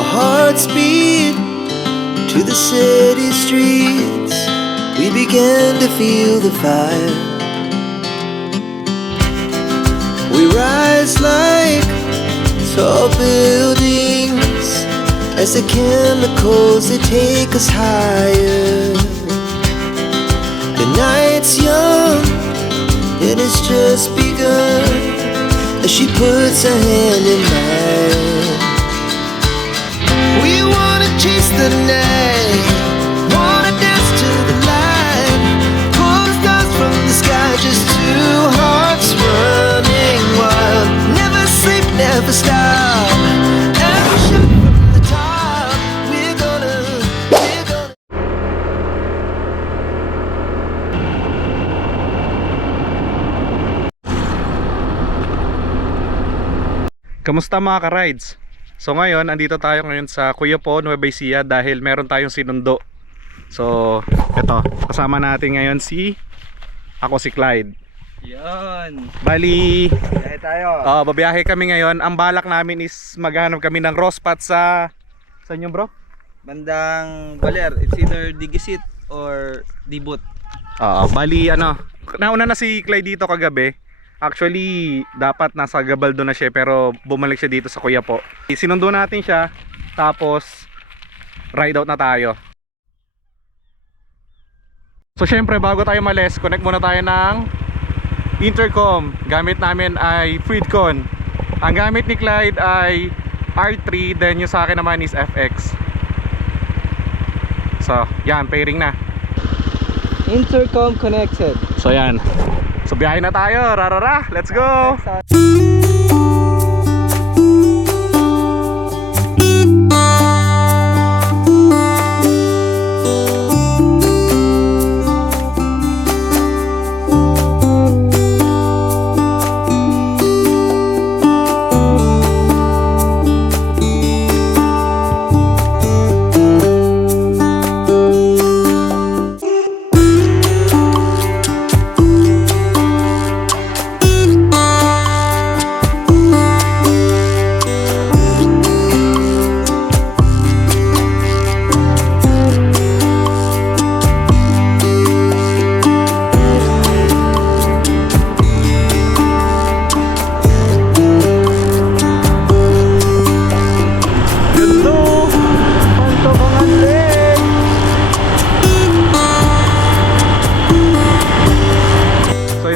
Our hearts beat to the city streets. We began to feel the fire. We rise like tall buildings as the chemicals, they take us higher. The night's young, it has just begun as she puts her hand in mine. We wanna chase the night, wanna dance to the light, pull the stars from the sky, just two hearts running wild. Never sleep, never stop, every shot from the top. We're gonna Kamusta mga ka-rides? So ngayon, andito tayo ngayon sa Cuyapo, Nueva Ecija dahil meron tayong sinundo. So, eto, kasama natin ngayon si Clyde. Yon. Bali, Biyahe tayo. babiyahe kami ngayon. Ang balak namin is maghanap kami ng raw spot sa... Saan yun bro? Bandang Baler. It's either Digisit or Dibut. Bali ano, nauna na si Clyde dito kagabi. Actually, dapat nasa Gabaldo na siya pero bumalik siya dito sa Cuyapo. Sinundo natin siya, tapos ride out na tayo. So syempre, bago tayo malis, connect muna tayo ng intercom. Gamit namin ay Freedcon. Ang gamit ni Clyde ay R3, then yung sa akin naman is FX. So, yan, pairing na. Intercom connected. So yan. So biyahe na tayo, rarara, let's go!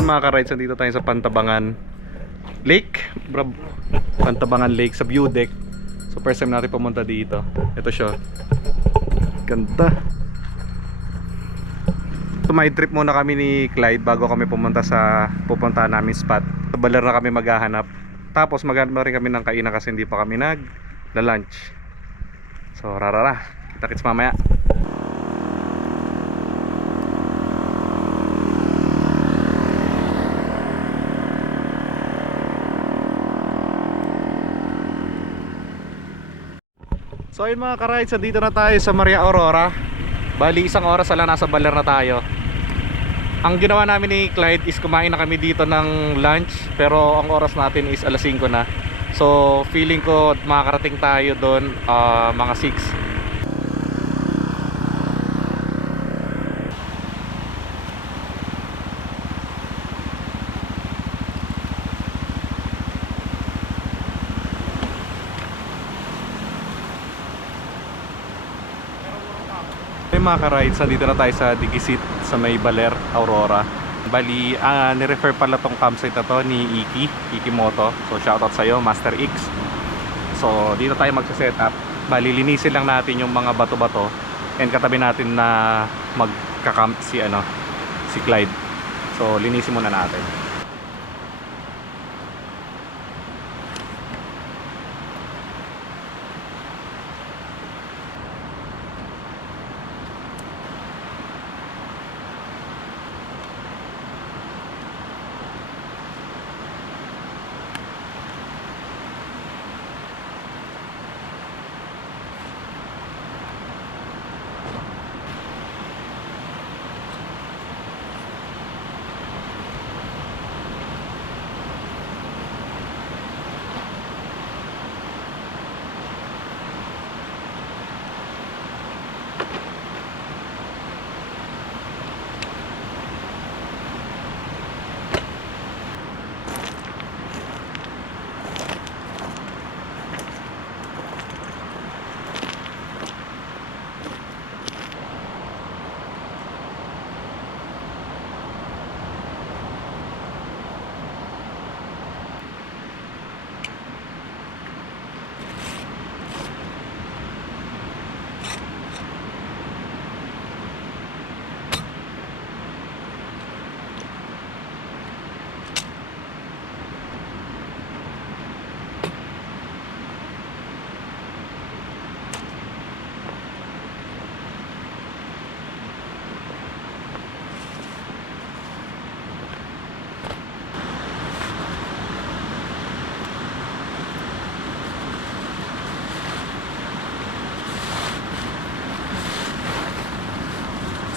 Mga ka-rides, nandito tayo sa Pantabangan Lake, Pantabangan Lake sa view deck. So first time natin pumunta dito. Ito siya, ganda. So may trip muna kami ni Clyde bago kami pumunta sa pupuntahan namin spot. Sa Baler na kami maghahanap. Tapos maghanap rin kami ng kainan kasi hindi pa kami nag-lunch. So rarara, kita-kits mamaya. So ayun mga ka-rides, dito na tayo sa Maria Aurora. Bali isang oras ala nasa Baler na tayo. Ang ginawa namin ni Clyde is kumain na kami dito ng lunch, pero ang oras natin is alas 5 na. So feeling ko makakarating tayo doon mga 6. Mga ka-rides, nandito na tayo sa Digisit sa may Baler, Aurora. Bali, nirefer pala tong campsite na to ni Iki Moto. So shoutout sa'yo, Master X. So dito tayo magsa-set up. Bali, linisin lang natin yung mga bato-bato and katabi natin na magka-camp si Clyde. So linisin muna natin.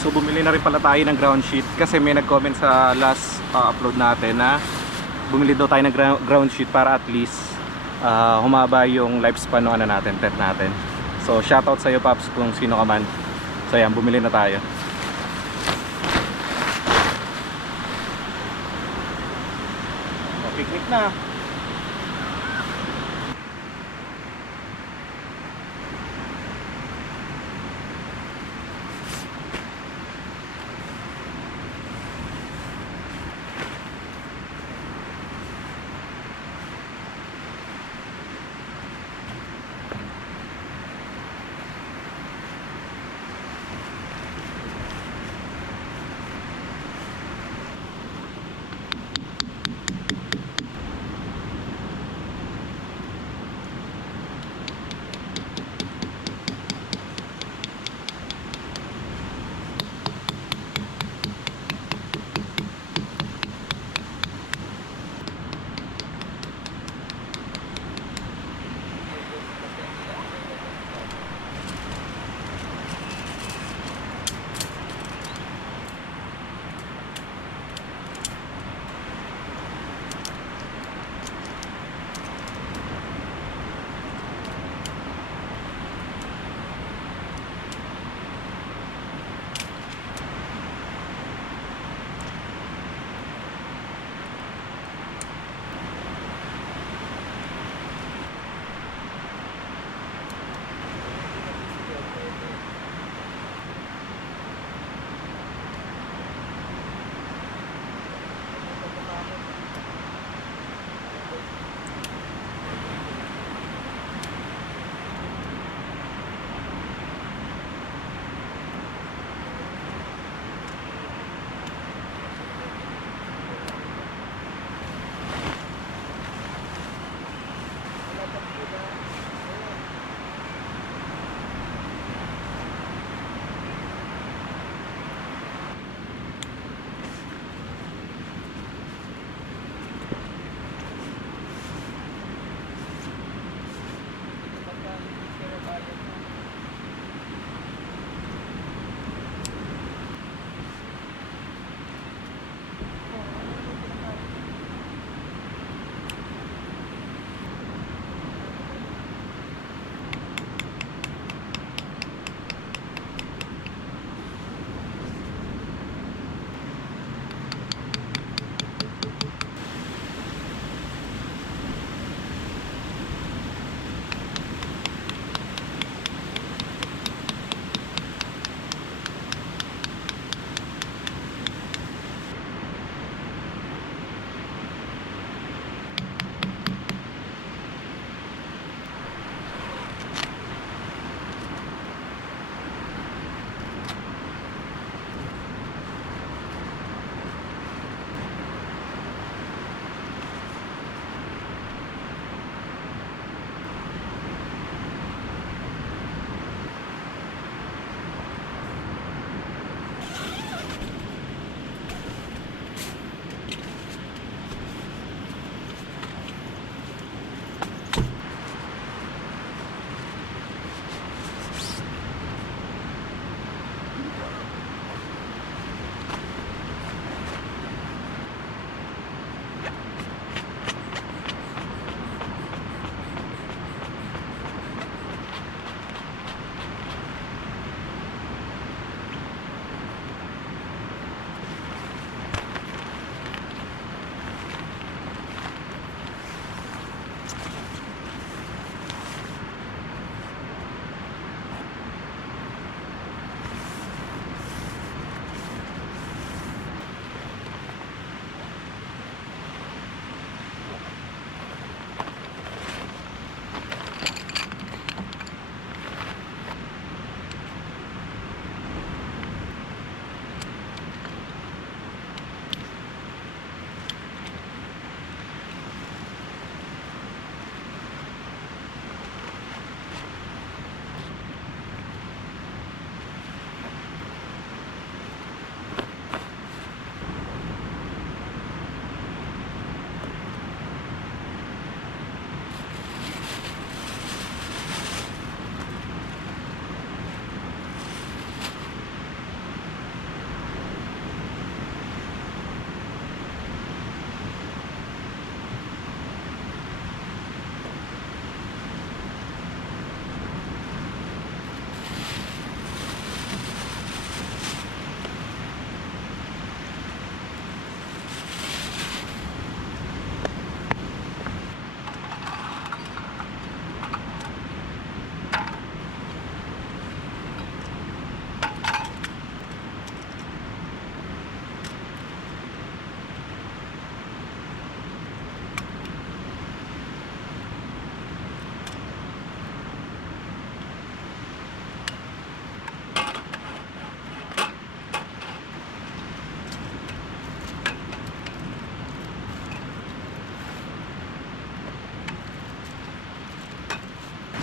So bumili na rin pala tayo ng ground sheet kasi may nag-comment sa last upload natin na bumili daw tayo ng ground sheet para at least humaba yung lifespan ng ano natin, tent natin. So shoutout sa iyo Paps kung sino ka man. So yan, bumili na tayo. Picnic na.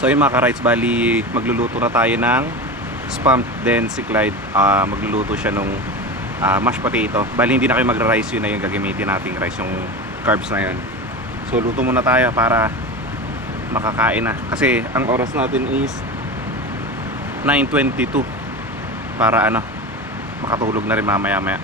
So yung mga ka-rides, bali magluluto na tayo ng spam. Then si Clyde magluluto siya nung mashed potato. Bali hindi na kayo magra-rice, yun na yung gagamitin nating rice, yung carbs na yun. So luto muna tayo para makakain na. Kasi ang oras natin is 9:22 para makatulog na rin mamaya maya.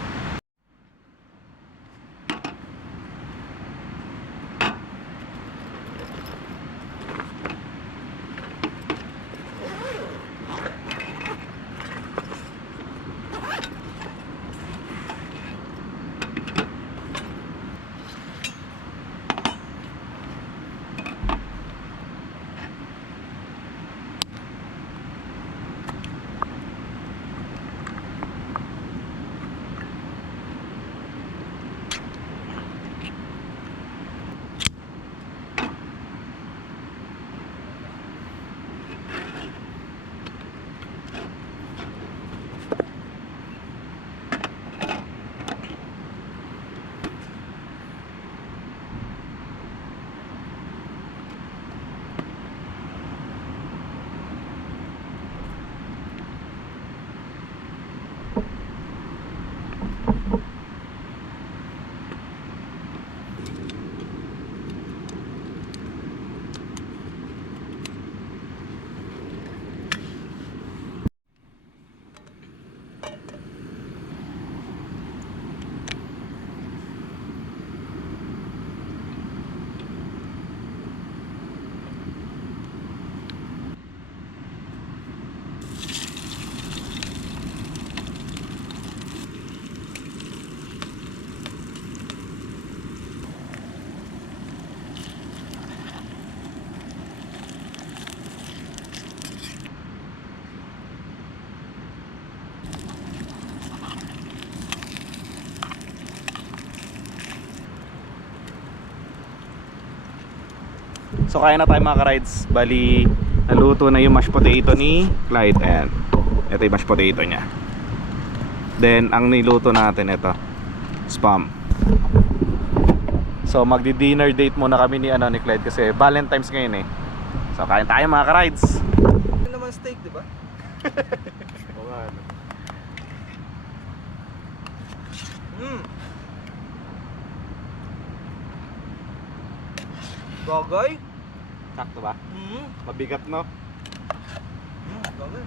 So kaya na tayo mga ka-rides. Bali naluto na yung mashed potato ni Clyde. Ayan, ito yung mashed potato niya. Then ang niluto natin ito, spam. So magdi-dinner date muna kami ni Clyde kasi Valentine's ngayon eh. So kain tayo mga ka-rides. Ano naman steak, di ba? Oo nga. Bagay? Sakto ba? Mabigat no? Bagay.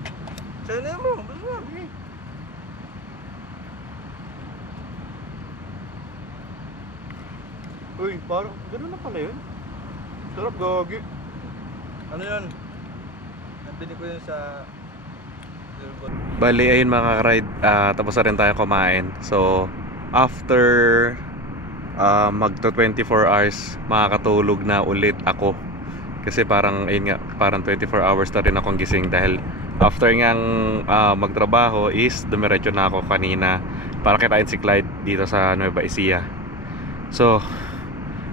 Sana mo, basta. Uy, parang gano'n na pala yun. Sarap gagi. Ano yun? Nabili ko yun sa Bali ayun mga ka-ride, tapos na rin tayo kumain. So after magto 24 hours makakatulog na ulit ako. Kasi parang ayun nga, parang 24 hours na rin akong gising dahil after ngang magtrabaho is dumiretso na ako kanina para kitain si Clyde dito sa Nueva Ecija. So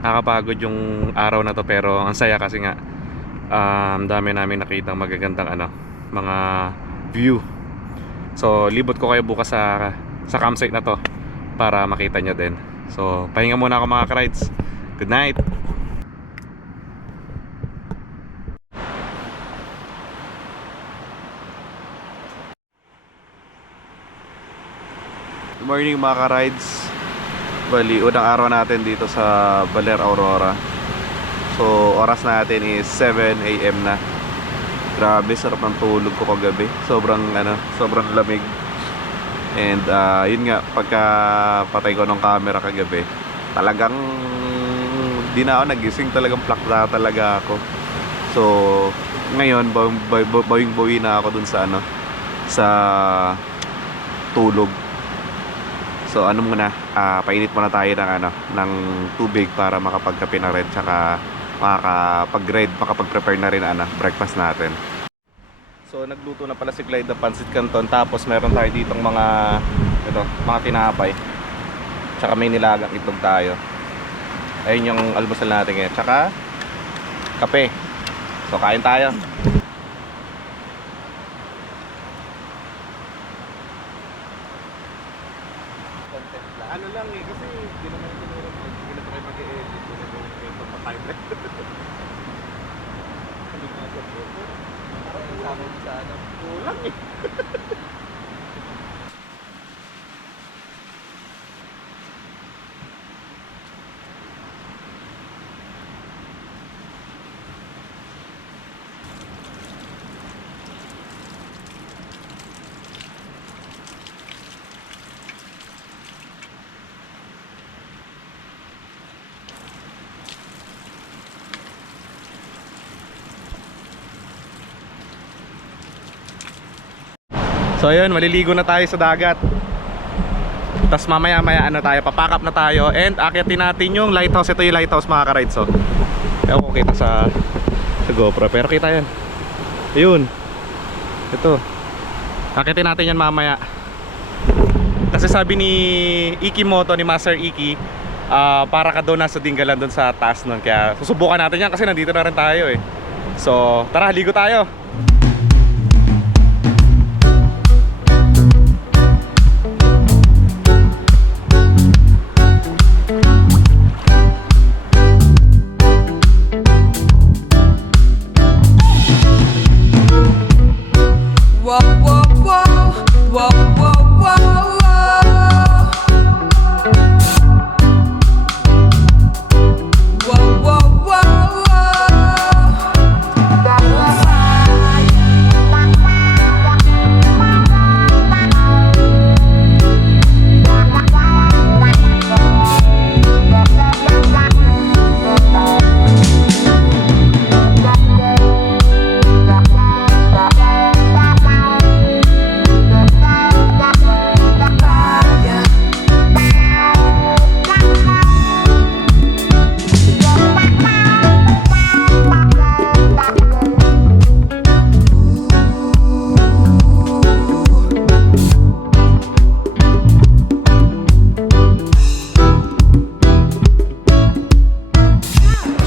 nakakapagod yung araw na to pero ang saya kasi nga dami namin nakitang magagandang mga view. So libot ko kayo bukas sa campsite na to para makita nyo din. So pahinga muna ako mga ka-rides. Good night. Good morning mga ka-rides. Bali unang araw natin dito sa Baler Aurora. So oras natin is 7 AM na. Grabe, sarap ng tulog ko kagabi. Sobrang lamig. And yun nga, pagka patay ko ng camera kagabi, talagang di na ako nagising, talagang plakla talaga ako. So ngayon bawing-bawi na ako dun sa sa tulog. So muna, painit muna tayo ng tubig para makapagkape na rin, tsaka makapag-prepare na rin breakfast natin. So nagluto na pala si Clyde ng pancit canton, tapos meron tayo ditong mga tinapay, tsaka may nilagang itlog tayo. Ayun yung almusal natin ngayon, tsaka kape. So kain tayo. Ano lang eh, kasi hindi naman hindi na tayo mag-e-edit. Hindi na tayo mag-time. sana. Kulang eh. So ayun, maliligo na tayo sa dagat. Tapos mamaya ano tayo, papack up na tayo. And akyatin natin yung lighthouse. Ito yung lighthouse mga ka-rides. So ewan ko kita sa GoPro, pero kita yan. Ayun. Ito. Akyatin natin yan mamaya. Kasi sabi ni Ikimoto, ni Master Iki, para ka doon nasa Dingalan doon sa taas nun. Kaya susubukan natin yan kasi nandito na rin tayo eh. So tara, ligo tayo. Whoa, whoa, whoa, whoa, whoa, whoa, whoa, whoa, whoa,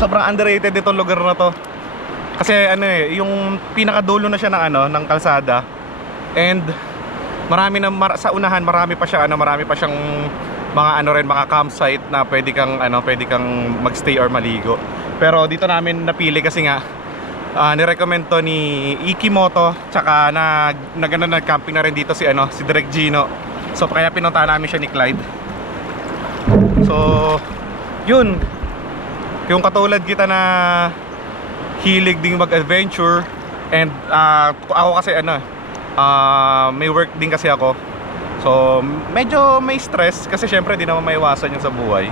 Sobrang underrated itong lugar na to. Kasi ano eh, yung pinakadulo na siya ng ano, ng kalsada. And marami na sa unahan, marami pa siya ano, marami pa siyang mga ano rin, mga campsite na pwede kang magstay or maligo. Pero dito namin napili kasi nga ni-recommend to ni Ikimoto, tsaka nag-camping na rin dito si si Direk Gino. So kaya pinuntahan namin siya ni Clyde. So yun, yung katulad kita na hilig ding mag-adventure. And ako kasi may work din kasi ako. So medyo may stress kasi syempre di naman maiwasan yung sa buhay.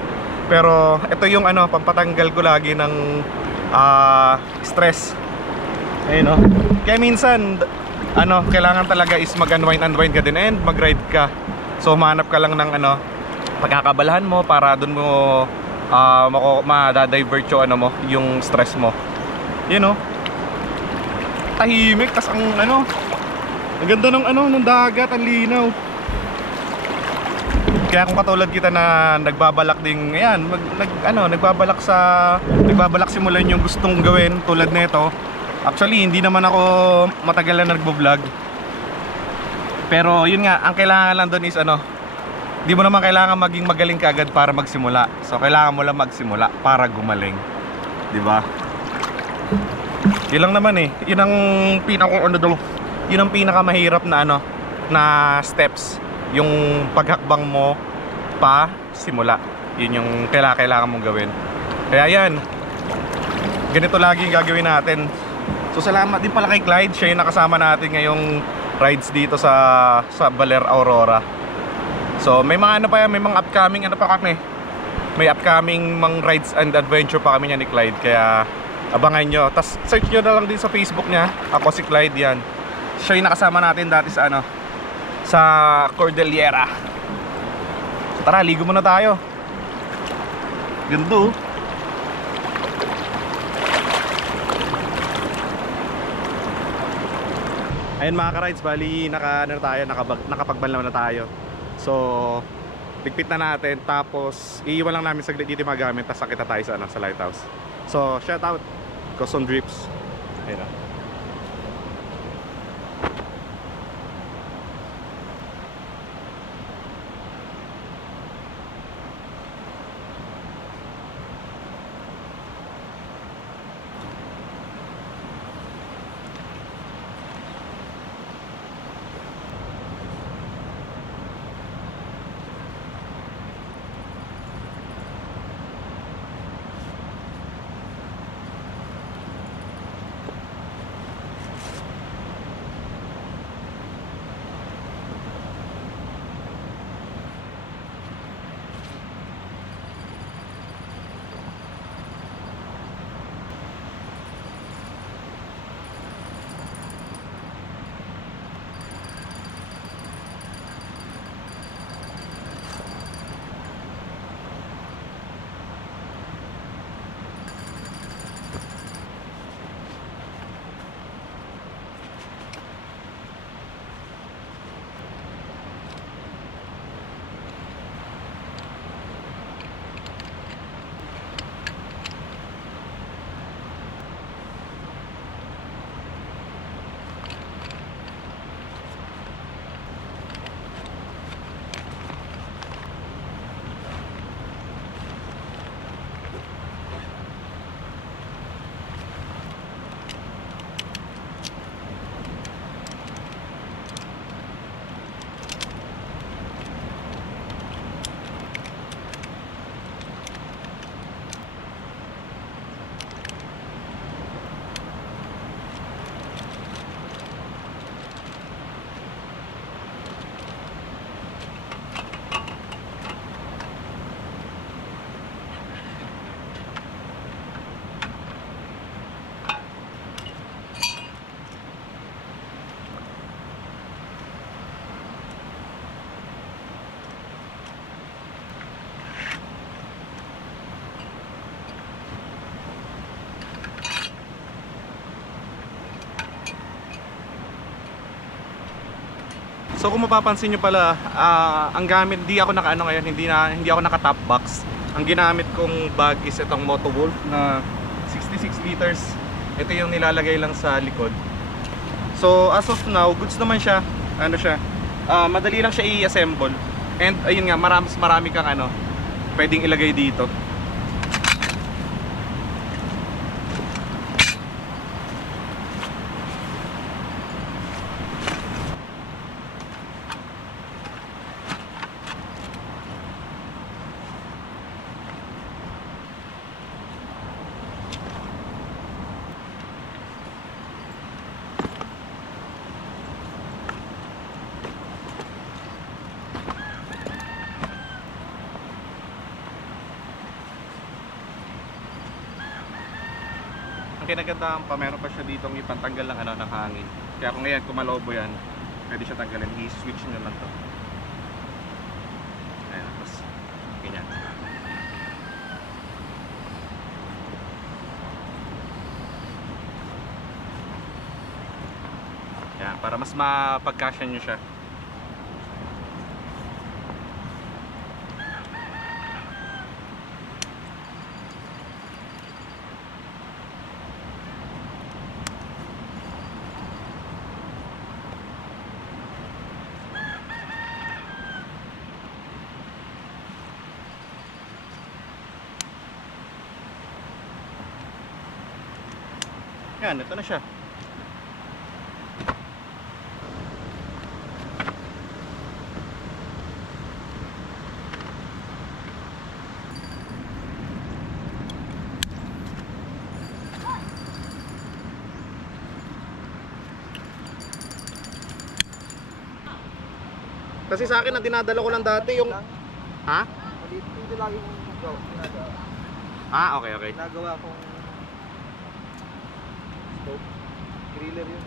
Pero ito yung pampatanggal ko lagi ng stress. Ayun, no? Kaya minsan kailangan talaga is mag-unwind ka din and mag-ride ka. So humanap ka lang ng pagkakabalahan mo para dun mo ma-divert yung stress mo. You know, tahimik, tas ang ganda ng dagat, ang linaw. Kaya kung katulad kita na nagbabalak ding nagbabalak simulan yung gustong gawin tulad nito. Actually, hindi naman ako matagal na nagbo-vlog. Pero yun nga, ang kailangan lang doon is di mo naman kailangan maging magaling kaagad para magsimula. So kailangan mo lang magsimula para gumaling. Di ba? Yun lang naman eh. Yun ang yun ang pinakamahirap na na steps. Yung paghakbang mo pa simula. Yun yung kailangan mong gawin. Kaya yan, ganito lagi yung gagawin natin. So salamat din pala kay Clyde. Siya yung nakasama natin ngayong rides dito sa Baler Aurora. So may mga may mga upcoming pa kami. May upcoming mga rides and adventure pa kami niya ni Clyde. Kaya abangan nyo. Tas search nyo na lang din sa Facebook niya. Ako si Clyde yan. Siya yung nakasama natin dati sa sa Cordillera. So, tara, ligo muna tayo. Ganda. Ayun mga ka-rides, bali nakapagbanlaw na tayo. So ligpit na natin, tapos iiwan lang namin saglit dito yung mga gamit, tapos sakita tayo sa lighthouse. So shout out Custom Drips. Ayun na. So kung mapapansin nyo pala, ang gamit, hindi ako naka-ano ngayon, hindi ako naka top box. Ang ginamit kong bag is itong Moto Wolf na 66 liters. Ito yung nilalagay lang sa likod. So as of now, goods naman siya. Ano siya? Madali lang siya i-assemble. And ayun nga, marami kang ano, pwedeng ilagay dito. Ang kinagandaan pa, meron pa siya ditong ipantanggal ng ano, ng hangin. Kaya kung ngayon, kung malobo yan, pwede siya tanggalin. I-switch nyo lang to. Ayan, tapos ganyan. Ayan, para mas mapagkasya nyo siya. Yan, ito na siya. Kasi sa akin, ang dinadala ko lang dati yung... Ha? Dito lagi kong ginagawa. Okay. Ginagawa kong stove. Griller yun.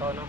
To, no?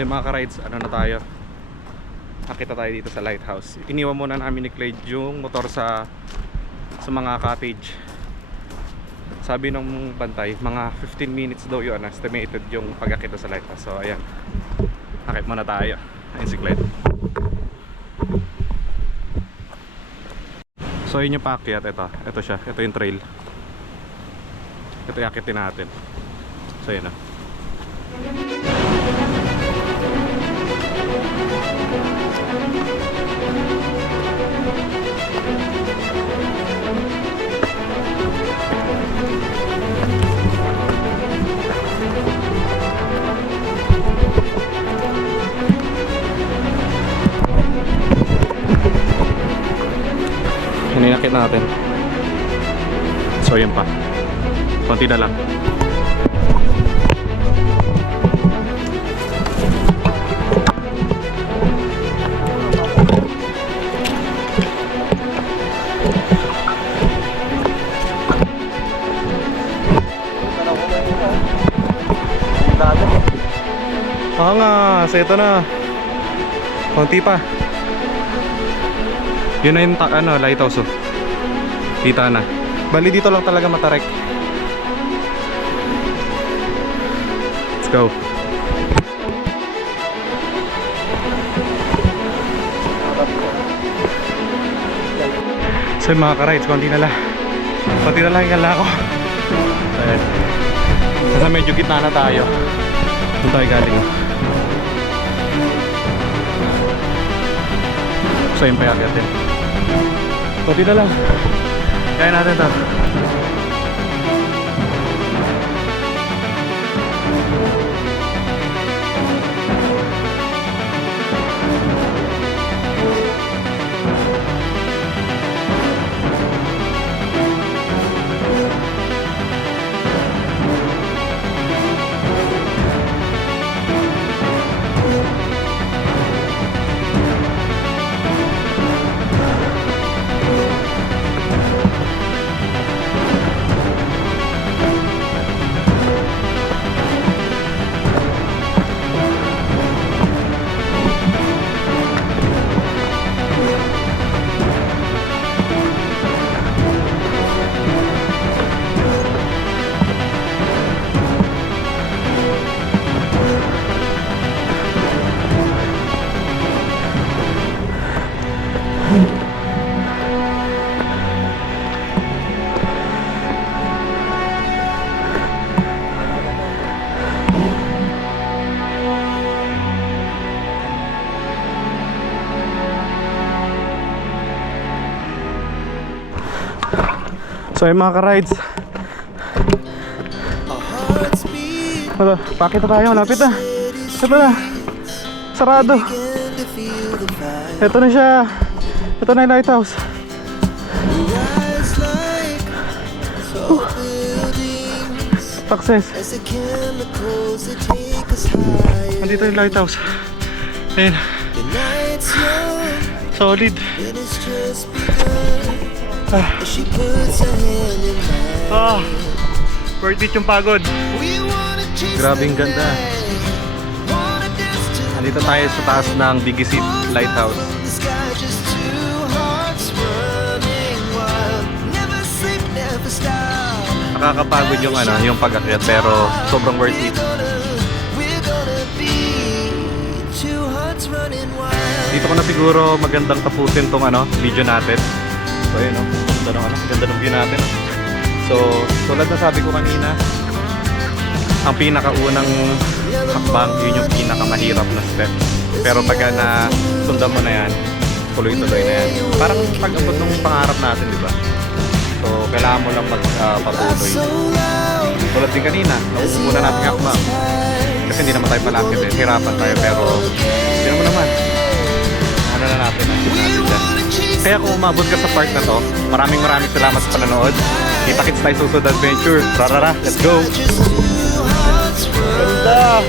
So yung mga ka-rides, ano na tayo, nakita tayo dito sa lighthouse. Iniwan muna namin ni Clyde yung motor sa mga cottage. Sabi ng bantay, mga 15 minutes daw yun estimated yung pag-akit sa lighthouse. So ayan, akit muna tayo. Ayun si Clyde. So yun yung paakyat. Ito siya, ito yung trail. Ito yung akitin natin. So yun na. Hininakit natin. So yun pa. Konti na lang. Oo nga, so ito na. Konti pa. Yun na yung lighthouse oh. Kita na. Bali dito lang talaga matarik. Let's go. So yung mga ka-rides, konti na lang yung kala ko. So ayan. Nasa medyo gitna na tayo. Doon tayo galing oh. So yun pa yung akyat din. Konti na lang. Kaya natin ito. So yung mga ka-rides, pakita tayo, malapit na. Ito na, sarado. Ito na siya. Ito na yung lighthouse. Success. Nandito yung lighthouse. Ayan. Solid. Worth it yung pagod. Grabing ganda. Nandito tayo sa taas ng Digisit Lighthouse. Nakakapagod yung yung pag-akyat pero sobrang worth it. Dito ko na siguro magandang tapusin tong video natin. So ayun ganda ng view natin. So tulad na sabi ko kanina, ang pinakaunang hakbang, yun yung pinakamahirap na step. Pero pagka na sundan mo na yan, tuloy-tuloy na yan. Parang pag-abot ng pangarap natin, di ba? So kailangan mo lang magpatuloy. Tulad din kanina, nauuna natin hakbang. Kasi hindi naman tayo palakit hirapan tayo, pero hindi naman naman. Ano na natin dyan. Kaya kung umabot ka sa part na to, maraming salamat sa panonood. Kita-kits tayo susunod adventure. Rarara, let's go! Ganda!